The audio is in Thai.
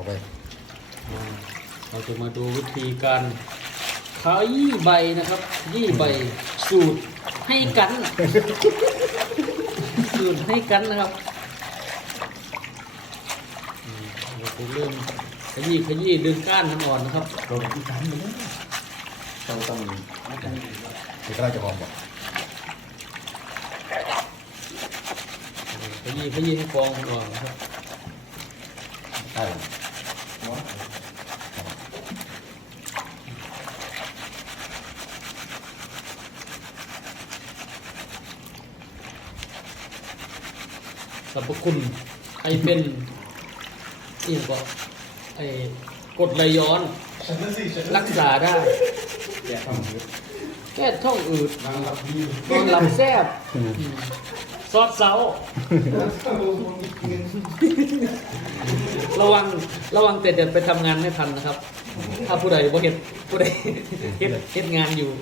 เอาไปอ่าเราจะมาดูวิธีการขยี้ใบนะครับขยี้ใบสูตรให้กัน สูตรให้กันนะครับอืมเราจะเริ่มขยี้ขยี้ดึงก้านมันอ่อนนะครับเราอีกครั้งหนึงนะต้องต้องเดี๋ยวก็ได้จะหอมบ่ขยี้ขยี้ให้ฟองมันอ่อนนะครับได้ สรรพคุณไอเป็นนี่ก็ไอ้กรดไหลย้อนรักษาได้ แกะทำมือแก้ท้องอืดนางรับดีนอนหลับแซบซอดเซาระวังระวังแต่จะไปทำงานไม่ทันนะครับ ถ้าผู้ใดบ่เห็นผู้ใดเฮ็ดเฮ็ดงานอยู่เ